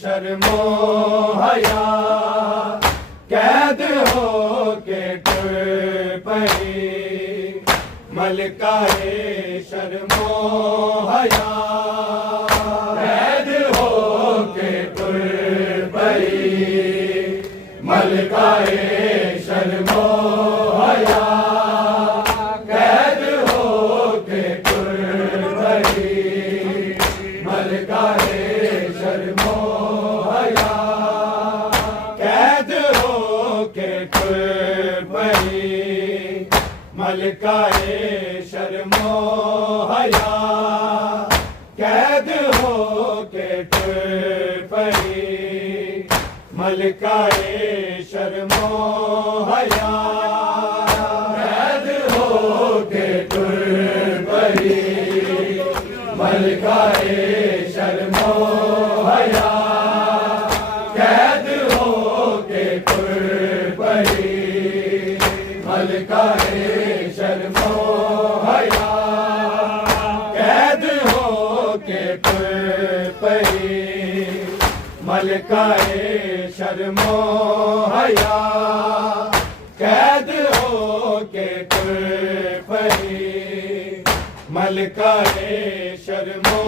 शर्मो हया कैद हो के टुर पड़ी मलकाए शर्मो हया कैद हो के टुर पड़ी मलकाए शर्मो हया कैद हो के टुर पड़ी मलकाए शर्मो हया कैद हो के टुर पड़ी मलकाए शर्मो हया कैद हो के टुर पड़ी मलकाए शर्मो हया कैद हो के टुर पड़ी मलकाए शर्मो हया कैद हो के टुर पड़ी मलकाए शर्मो हया कैद हो के टुर पड़ी मलकाए शर्मो हया कैद हो के टुर पड़ी मलकाए शर्मो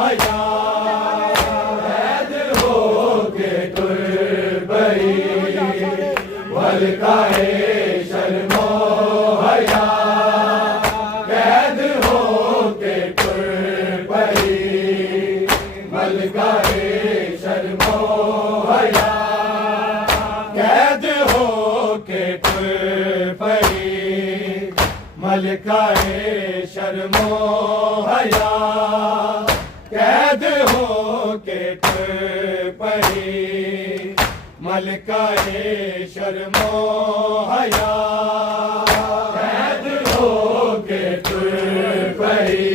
हया कैद हो के टुर पड़ी मलकाए शर्मो हया कैद हो के टुर पड़ी मलकाए शर्मो हया कैद हो के टुर पड़ी मलकाए शर्मो हया कैद हो के टुर पड़ी मलकाए शर्मो हया कैद हो के टुर पड़ी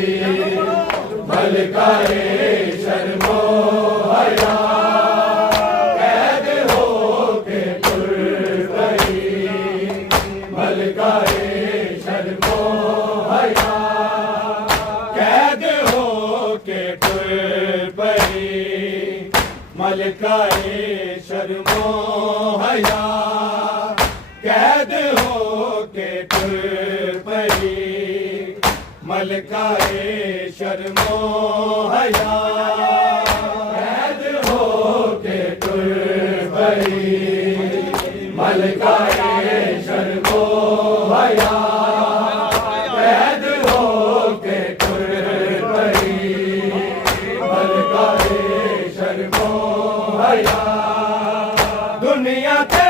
मलकाए शर्मो हया कैद हो के टुर पड़ी मलकाए शर्मो हया कैद हो के टुर पड़ी मलकाए शर्मो हया कैद हो के टुर पड़ी मलकाए शर्मो हया कैद हो के टुर पड़ी मलकाए शर्मो हया कैद हो के टुर पड़ी मलकाए शर्मो हया दुनिया ते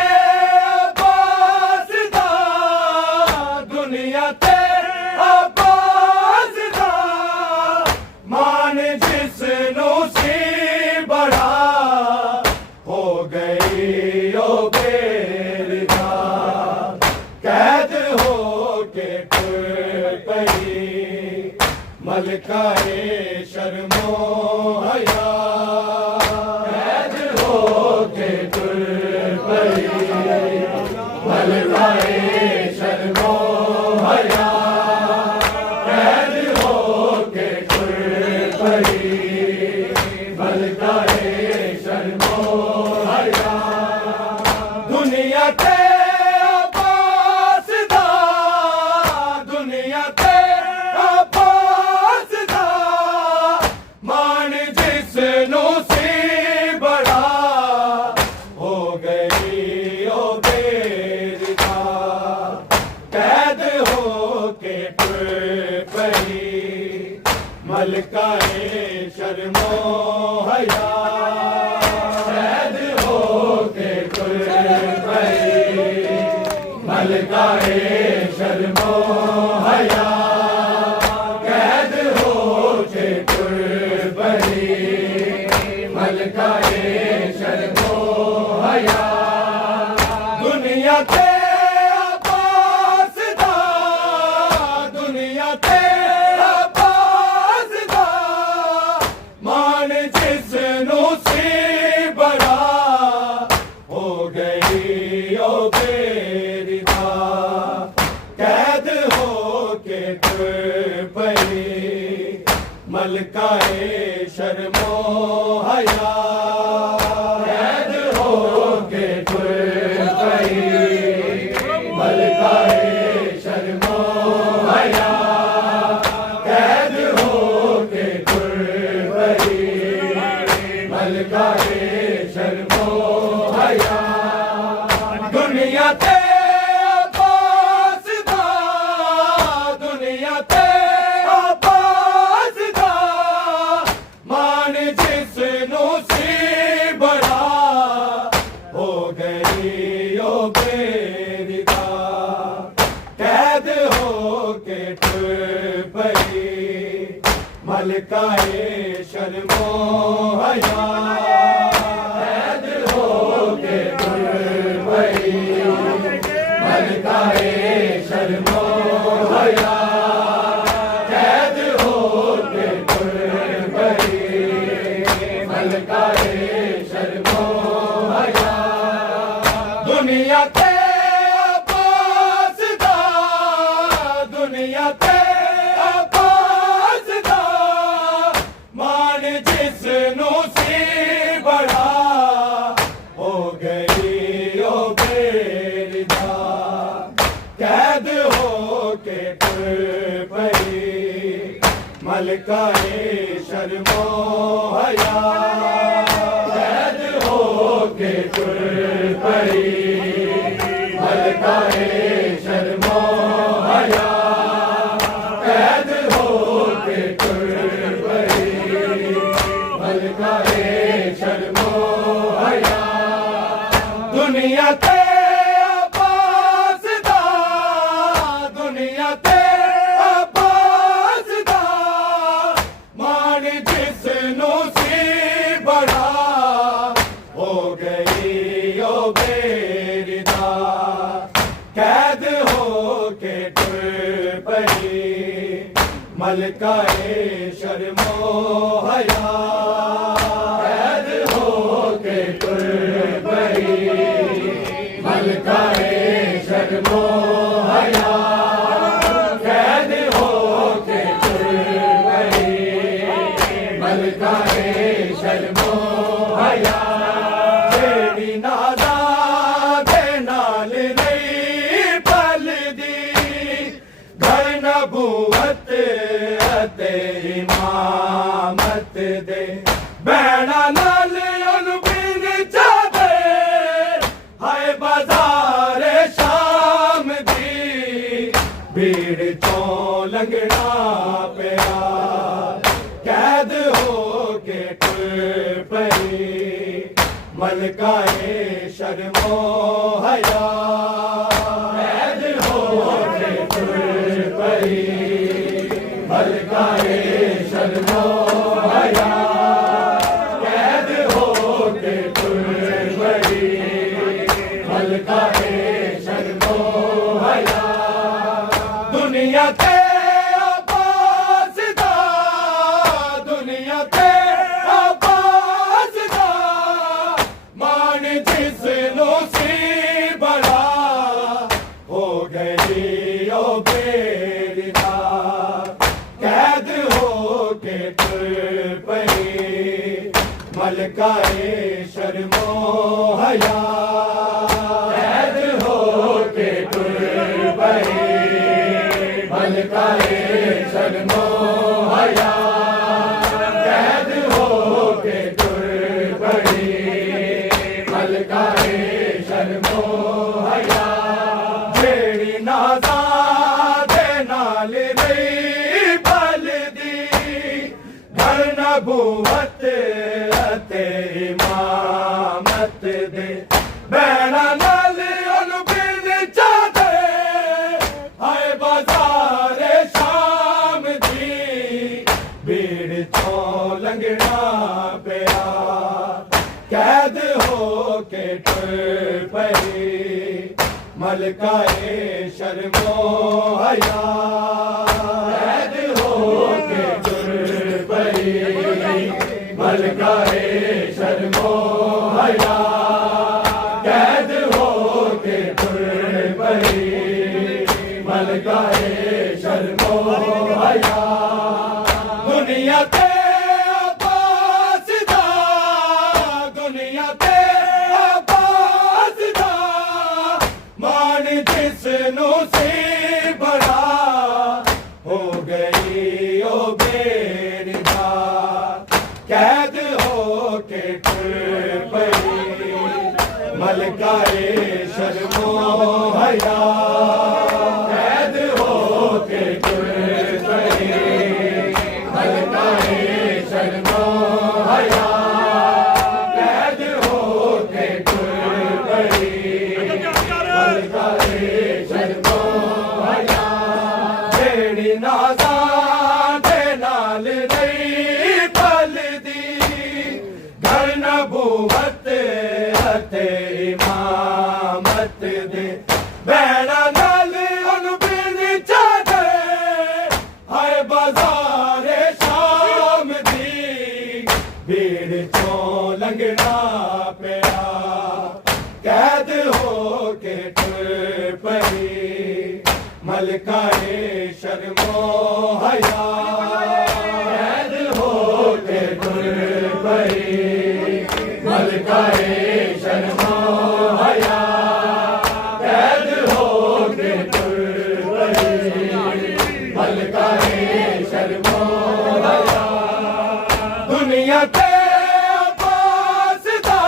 आबाज़दा दुनिया ते आबाज़दा मान जिसनों से बड़ा हो गई ओ बेरदा कैद हो के टुर पड़ी मलकाए शर्मो हया कैद हो के टुर पड़ी मलकाए शर्मो हया कैद हो के टुर पड़ी मलकाए शर्मो हया दुनिया ते आबाज़दा दुनिया ते आबाज़दा मान जिसनों से बड़ा हो गई ओ बेरदा कैद हो के टुर पड़ी मलकाए शर्मो हया कैद हो के टुर पड़ी मलकाए शर्मो हया कैद हो के टुर पड़ी मलकाए शर्मो हया दुनिया ते आबाज़दा दुनिया ते आबाज़दा मान जिसनों से बड़ा हो गई ओ बेरदा के तुर पई मलकाए शर्मो हया कैद हो के तुर पई मलकाए शर्मो हया दुनिया ते कैद हो के तुर पई मलकाए शर्मो हया कैद हो के तुर पई मलकाए शर्मो हया कैद हो के तुर पई मलकाए शर्मो हया जेड़ी नादा दे नाल नबूवत अते इमामत दे बैना नाल अनबिन चादे हाय बाजार शाम दी भीड़ चों लंघना पिया कैद हो के तुर पई मलकाए शर्मो हया कैद हो के तुर मलकाए शर्मो हया कैद हो के तुर पई मलकाए शर्मो हया दुनिया ते आबाज़दा दुनिया ते आबाज़दा मान जिसनों सी बड़ा हो गई ओ बेरिदा कैद हो के तुर पई मलकाए शर्मो हया कैद हो के तुर पई मलकाए शर्मो हया कैद हो के तुर पई मलकाए शर्मो हया जेड़ी नाज़ा दे नाल नबूवत अते इमामत दे बैना नाल अनबिन चादे हाय बाजार शाम दी भीड़ चों लंघना पिया कैद हो के तुर पई मलकाए शर्मो हया कैद हो के तुर पई मलकाए शर्मो हया कैद हो के तुर पई मलकाए शर्मो हया दुनिया ते आबाज़दा दुनिया ते आबाज़दा मान जिसनों से बड़ा हो गई ओ बेरिदा कैद हो के तुर पई मलकाए शर्मो हया कैद हो के तुर पई मलकाए शर्मो हया कैद हो के तुर पई मलकाए शर्मो हया जेड़ी नाज़ा दे नाल नबूवत अते इमामत दे बैना नाल अनबिन चादे हाय बाजार शाम दी भीड़ चों लंघना पिया कैद हो के तुर पई मलकाए शर्मो हया कैद हो के तुर पई मलकाए शर्मो हया कैद हो के तुर पई मलकाए शर्मो हया दुनिया ते आबाज़दा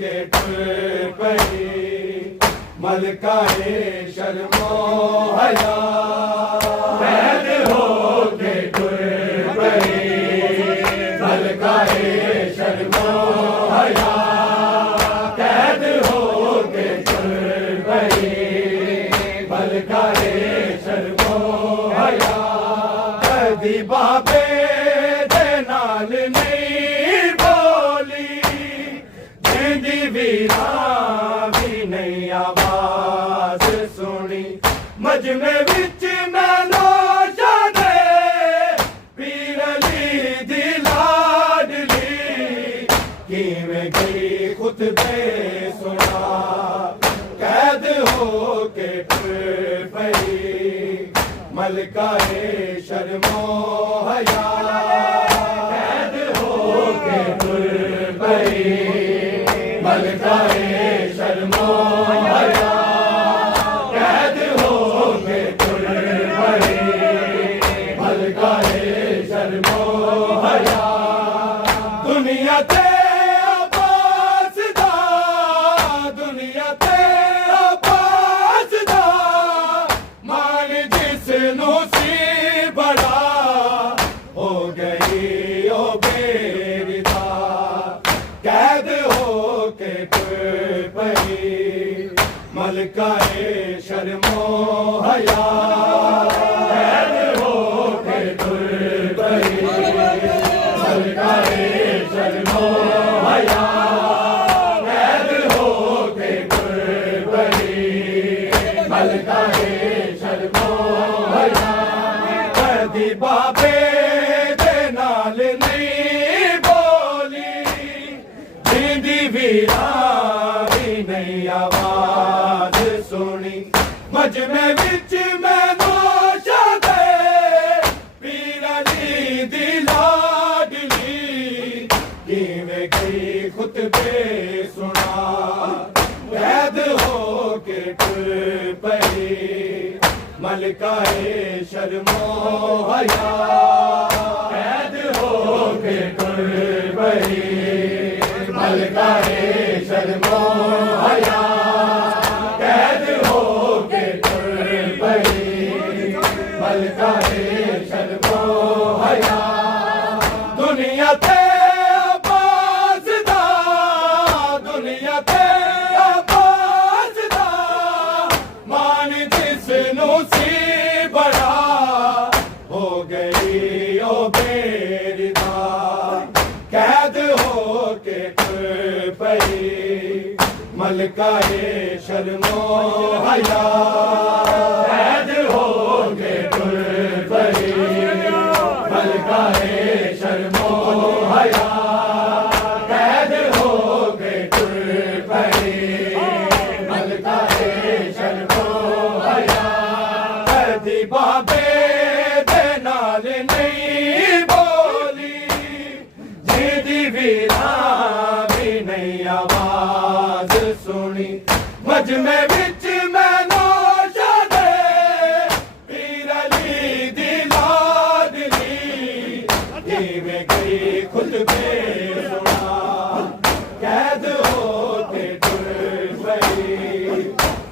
के टुर पड़ी मलकाए शर्मो हया कैद हो के टुर पड़ी मलकाए शर्मो हया कैद हो के टुर पड़ी मलकाए शर्मो हया कदी बाबे दे नाल नहीं बोली जिंदी वीरा भी नहीं आवाज सुनी मजमे विच मैनो जाने पीर अली दी लाडली किवें गई खुतबे सुना कैद हो के टुर पई मलकाए शर्मो हया कैद हो के टुर पई मलकाए शर्मो हया कैद हो के टुर पई मलकाए शर्मो हया दुनिया ते आबाद दा दुनिया ते आबाद दा मान जिसनू सी बड़ा हो गई ओ बेरिदा कैद हो के टुर पई मलकाए शर्मो हया कैद हो के टुर पई मलकाए शर्मो हया कैद हो के टुर पई मलकाए शर्मो हया कदी बाबे दे नाल नहीं बोली जिंदी वीरा भी नहीं आवाज सुनी मजमे विच मैनो जादे पीर अली दी लाडली किवें गई खुतबे सुना कैद हो के टुर पई मलकाए शर्मो हया कैद हो के टुर पई मलकाए शर्मो हया कैद हो के टुर पई मलकाए शर्मो हया दुनिया ते आबाद दा दुनिया ते आबाद दा मान जिसनू सी बड़ा हो गई ओ बेरिदा कैद हो के टुर पई मलकाए शर्मो हया कैद हो के टुर पई मलकाए शर्मो हया कैद हो के टुर पई मलकाए शर्मो हया कदी बाबे दे नाल नहीं बोली जिंदी वीरा भी नहीं आवाज सुनी मजमे विच मैनो जाने पीर अली दी लाडली किवें गई खुतबे सुना कैद हो के टुर पई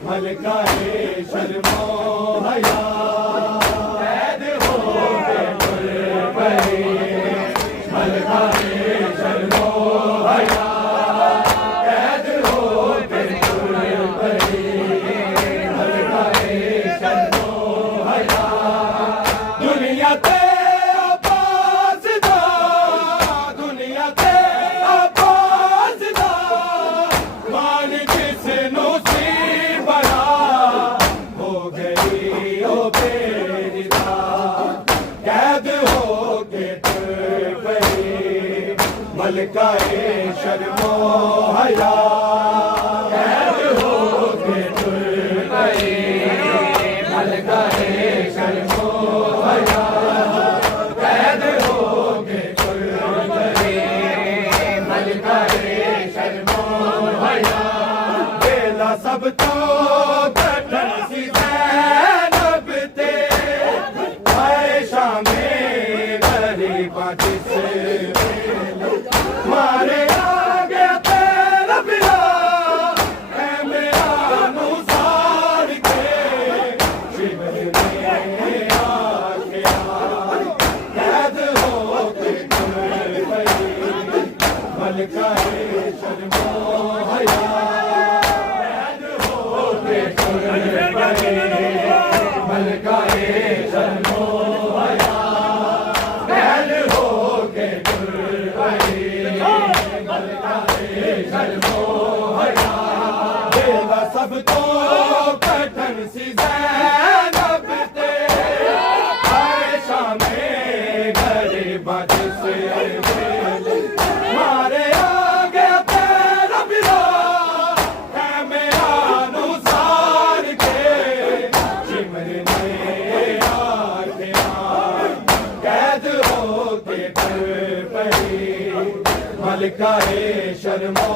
मलकाए शर्मो हया कैद हो के टुर पई मलकाए शर्मो हया कैद हो के टुर पई मलकाए शर्मो हया दुनिया ते आबाद दा दुनिया ते आबाद दा मान जिसनू सी बड़ा हो गई ओ बेरिदा कैद हो के टुर पई मलकाए शर्मो हया कैद हो के टुर पई मलकाए शर्मो हया कैद हो के टुर पई मलकाए शर्मो हया बेला सब तो कठन सी ज़ैनब ते आए शामे गरीबा जिस मारे आ गया तेरा सब तो कठिन सी ज़ैनब ते आयशा में गरीबा जिसे मारे आ गया तेरा बिरा है मेरा अनुसार के चिमर ने आखियां कैद हो के फिर पड़ी मलकाए शर्मो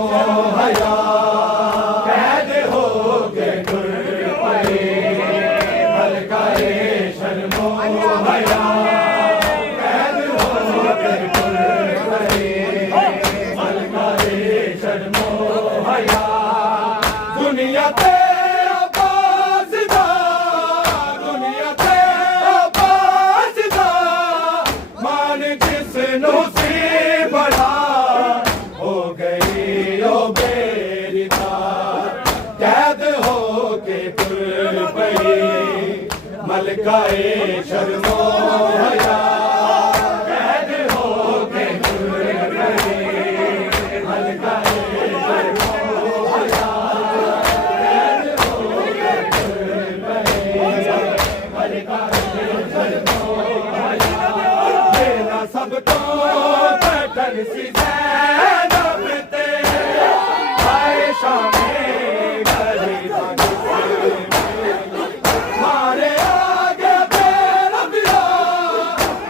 हया कैद हो के फिर पड़ी मलकाए शर्मो हया कैद हो के फिर पड़ी मलकाए शर्मो हया दुनिया ते आबाज़दा दुनिया ते आबाज़दा मान जिसनू सी बड़ा हो गई ओ बेरिदा कैद हो के फिर पड़ी मलकाए शर्मो हया कैद हो के फिर पड़ी मलकाए शर्मो हया कैद हो के फिर पड़ी मलकाए शर्मो हया मेरा सब तो कठिन सी ज़ैनब ते आयशा में गरीबा जिसे मारे आ गया तेरा बिरा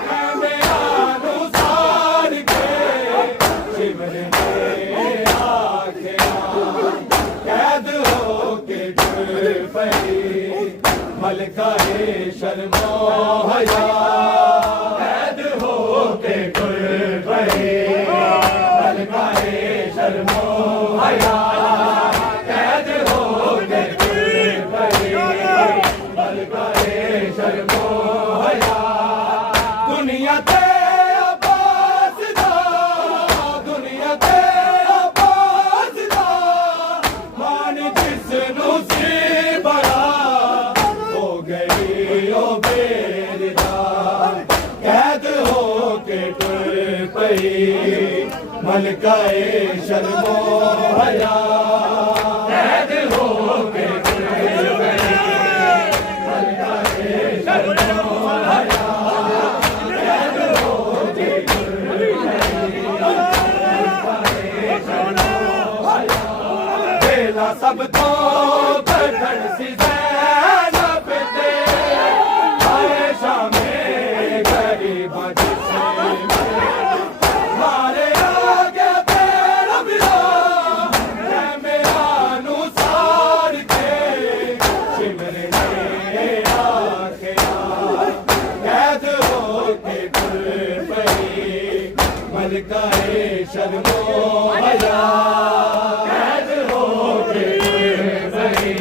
है मेरा अनुसार के चिमर ने आखियां कैद हो के फिर पड़ी मलकाए शर्मो हया कैद हो के फिर पड़ी मलकाए शर्मो हया कैद हो के फिर पड़ी मलकाए शर्मो हया दुनिया ते आबाज़दा दुनिया ते आबाज़दा मान जिसनू सी बड़ा हो गई ओ बेरिदा कैद हो के फिर पड़ी मलकाए शर्मो हया कैद हो के फिर पड़ी मलकाए शर्मो हया कैद हो के फिर पड़ी मलकाए शर्मो हया बेला सब तो कठिन सी ज़ैनब ते आयशा में गरीबा जिसे मारे आ गया तेरा बिरा है मेरा अनुसार के चिमर ने आखियां कैद हो के फिर पड़ी मलकाए शर्मो हया कैद हो के फिर पड़ी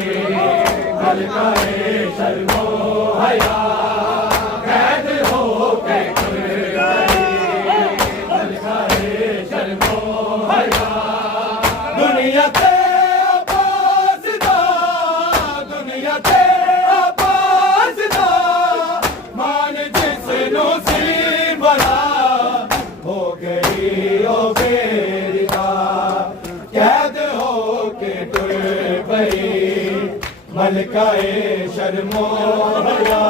मलकाए शर्मो हया कैद हो के फिर पड़ी मलकाए शर्मो हया दुनिया ते आबाज़दा दुनिया ते आबाज़दा मान जिसनू सी बड़ा हो गई ओ बेरिदा कैद हो के फिर पड़ी मलकाए शर्मो हया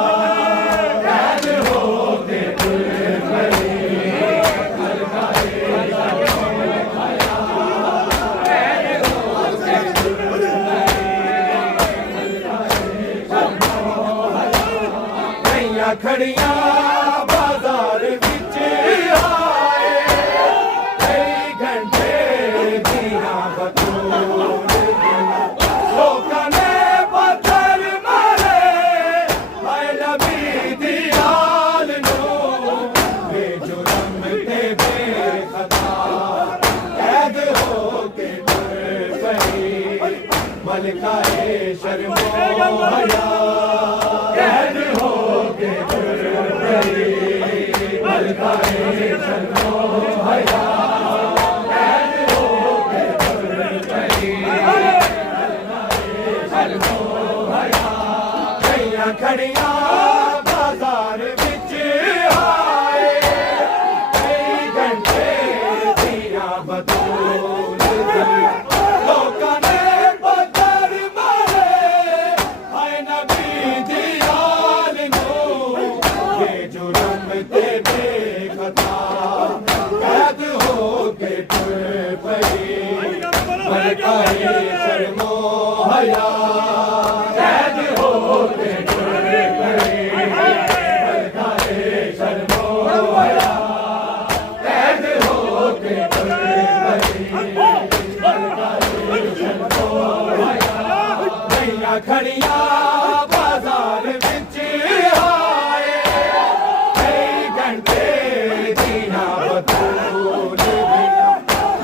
कैद हो के फिर पड़ी मलकाए शर्मो हया कैद हो के फिर पड़ी मलकाए शर्मो हया कईयां खड़ियां बाजार विच आए कई घंटे दियां बतूल लोकां ने पत्थर मारे हाय नबी दी आल नू बेजुर्म ते बेखता कैद हो के फिर पड़ी मलकाए शर्मो हया कैद हो के फिर पड़ी मलकाए शर्मो हया कैद हो के फिर पड़ी मलकाए शर्मो हया कईयां खड़ियां बाजार विच आए कई घंटे दियां बतूल लोकां ने पत्थर मारे खड़िया बाजार विच आए कई घंटे दियां बतूल दियां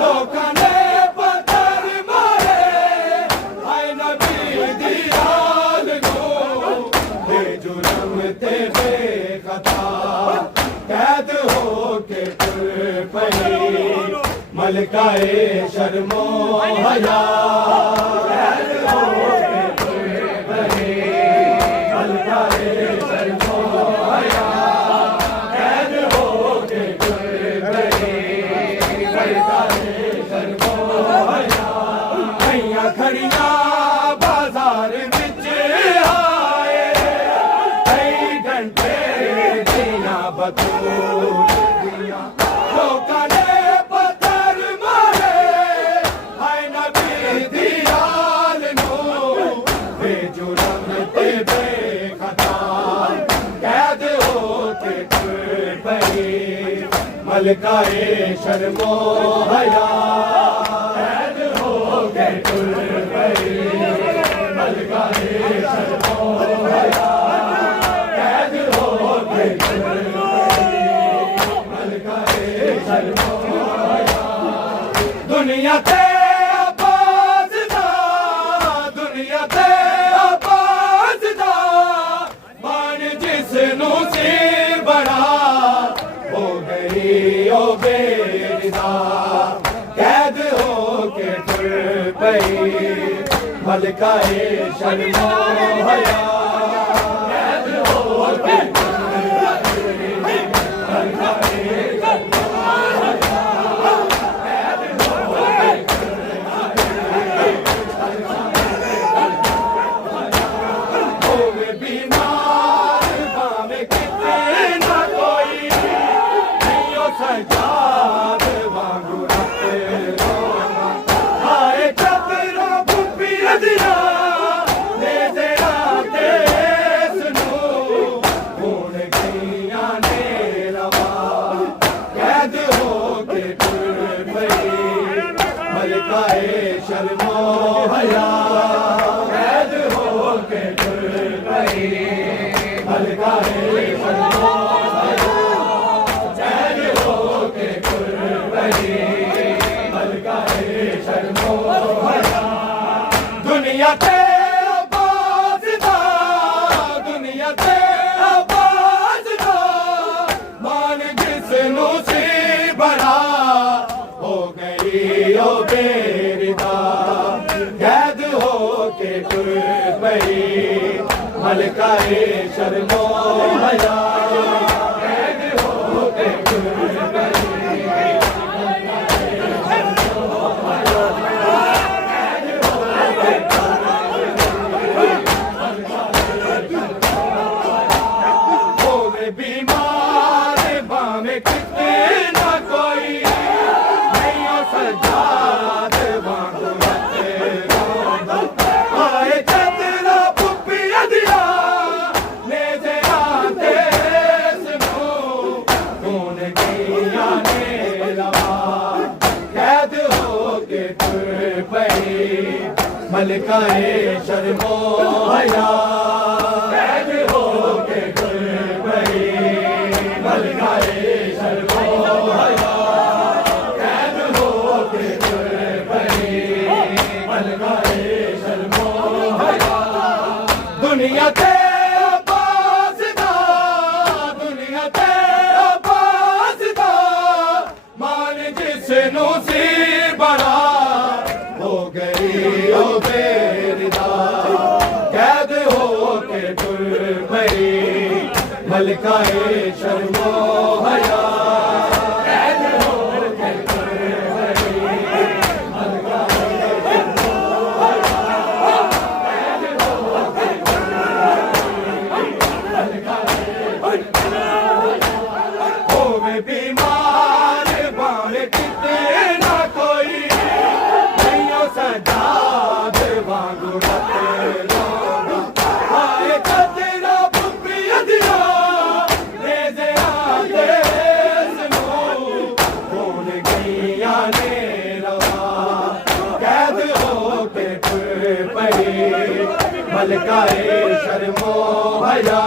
लोकां ने पत्थर मारे हाय नबी दी आल नूं बेजुर्म ते बेखता कैद होके तुर पई मलकाए शर्मो हया खड़िया बाजार विच आए कई घंटे दियां बतूल दियां लोकां ने पत्थर मारे हाय नबी दी आल नूं बेजुर्म ते बेखता कैद होके तुर पई मलकाए शर्मो हया दुनिया ते आबाद दा दुनिया ते आबाद दा मान जिसनू सी बड़ा हो गई ओ बेरिदा कैद होके तुर पई मलकाए शर्मो हया कैद होके शर्मो हया कैद होके तुर पई मलकाए शर्मो हया कैद होके तुर पई मलकाए शर्मो हया दुनिया ते आबाद दा दुनिया ते आबाद दा मान जिसनू सी बड़ा हो गई ओ बेरिदा कैद होके तुर पई मलकाए शर्मो हया कैद होके तुर पई होवे बीमार भावे कितने ना कोई नहीं हो सजाद वांगू आए चतरा पुप्पिया दिया ले जे आते सुनो कौन किया ने लवा कैद होके तुर पई मलकाए शर्मो हया कैद होके तुर पई मलकाए शर्मो हया कैद होके तुर पई मलकाए शर्मो हया दुनिया ते आबाद दा दुनिया ते आबाद दा मान जिसनू सी बड़ा हो गई ओ बेरिदा कैद होके तुर पई मलकाए शर्मो हया कैद होके तुर पई मलकाए शर्मो हया कैद होके तुर पई मलकाए होवे बीमार भावे कितने ना कोई नहीं हो सजाद वांगू आए चतरा पुप्पिया दिया ले जे आते सुनो कौन गैया ने रवा कैद होके तुर पई मलकाए शर्मो हया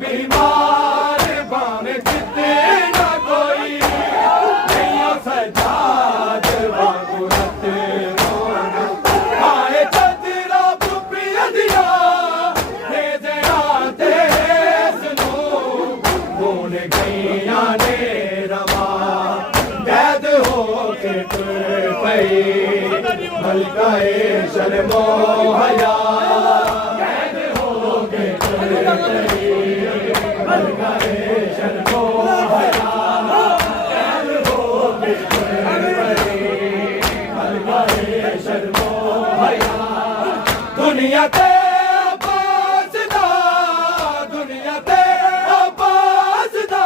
बीमार बामे जिते न कोई नहीं सजाद वागुरत आए चतरा बुपिया दिया हे जरा तेसनु बोल गईया ने रवा कैद हो के तुर पई मलकाए शर्मो हया कैद हो के तुर पई मलकाए शर्मो हया कैद हो के तुर पई मलकाए शर्मो हया दुनिया ते आबासदा दुनिया ते आबासदा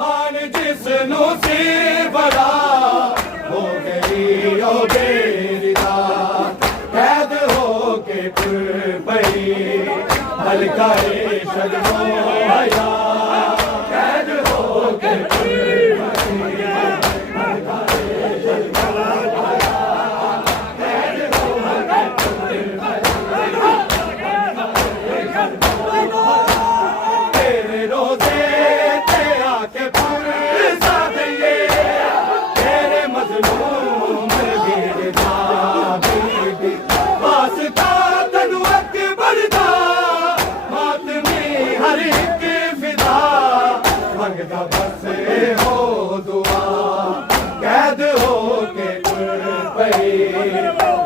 मान जिसनु सी बड़ा हो गई ओ बेरिदा कैद हो के तुर पई मलकाए शर्मो हया कैद हो के तुर पई मलकाए शर्मो हया कैद हो के तुर पई तेरे रोजे ते आके पुरसा दिए तेरे मजलूम गिरदा बीबी वास्ता तनु अकबर दा मातमी हर एक फिदा मंगदा बस हो दुआ कैद हो के तुर पई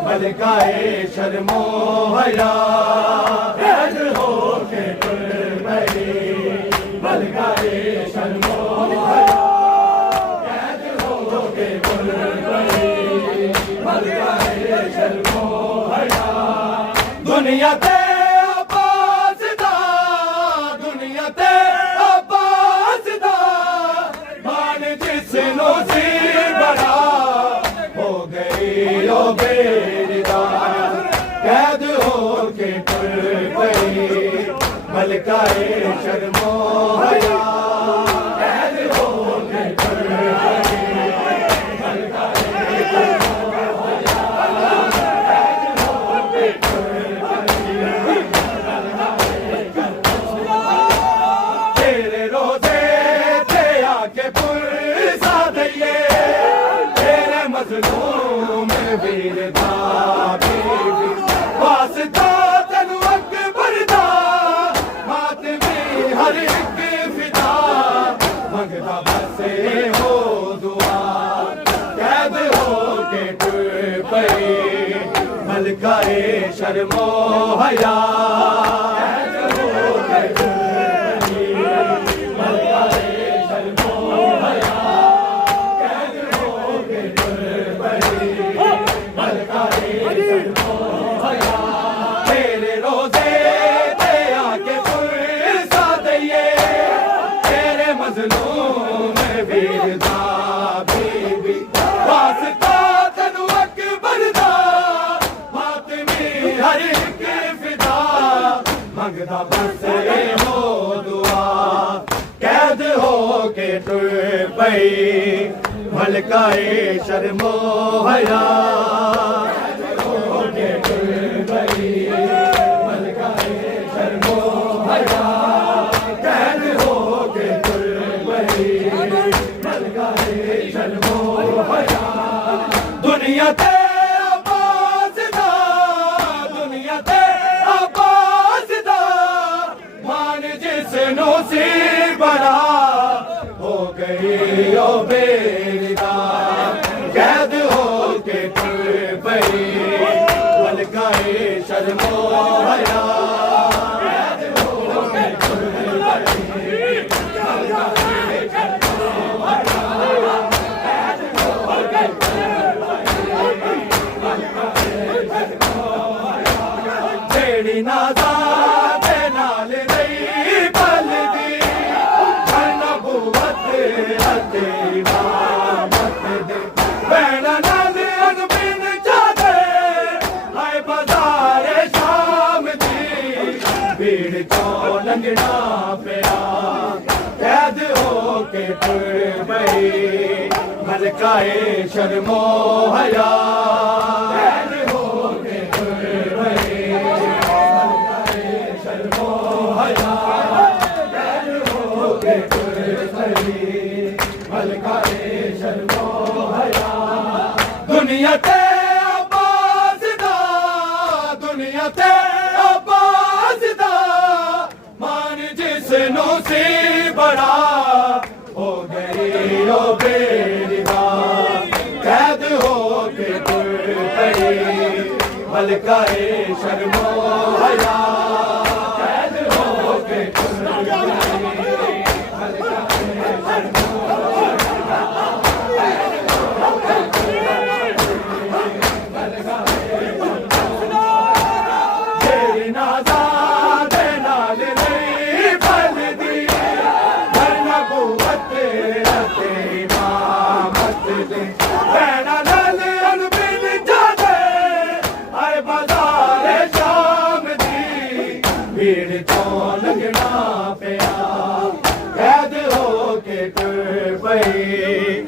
मलकाए शर्मो हया कैद हो के तुर पई मलकाए शर्मो हया कैद हो के तुर पई मलकाए शर्मो हया दुनिया ते आबासदा दुनिया ते आबासदा मान जिसनो सी बड़ा हो गई ओ बेरिदा कैद हो के तुर पई मलकाए शर्मो हया कैद हो के तुर पई मलकाए शर्मो हया कैद हो के तुर पई तेरे रोजे ते आके पुरसा दिए तेरे मजलूम वीरदा बीबी वास्ता तनु अकबर दा मातमी हर एक फिदा मंगदा बस हो दुआ कैद हो के तुर पई मलकाए शर्मो हया कैद हो के तुर पई मलकाए शर्मो हया कैद हो के तुर पई मलकाए शर्मो हया तेरे रोजे ते आके पुरसा दिए तेरे मजलूम वीरदा बीबी वास्ता तनु अकबर दा मातमी हर एक फिदा मंगदा बस हो दुआ कैद हो के तुर पई मलकाए शर्मो हया कैद हो के तुर पई मलकाए शर्मो हया कैद हो के तुर पई मलकाए शर्मो हया दुनिया ते आबासदा दुनिया ते आबासदा मान जिसनो सी बड़ा हो गई ओ बेरिदा कैद हो के तुर पई मलकाए शर्मो हया कैद हो के तुर पई मलकाए शर्मो हया कैद हो के तुर पई मलकाए शर्मो हया तेरी नाज़ा दे नाल रही पलदी नबूवत अते इमामत दे बैना नाल अनबिन चादे हाय बाज़ार शाम दी भीड़ चों लंघना पिया कैद हो के तुर पई मलकाए शर्मो हया कैद हो के तुर पई मलकाए शर्मो हया कैद हो के तुर पई मलकाए शर्मो हया दुनिया ते दुनिया ते आबाज़दा मान जिसनों से बड़ा हो गई ओ बेरिदा कैद हो के तुर पई मलकाए शर्मो हया कैद हो के तुर पई मलकाए शर्मो भीड़ चों लंघना पिया कैद हो के तुर पई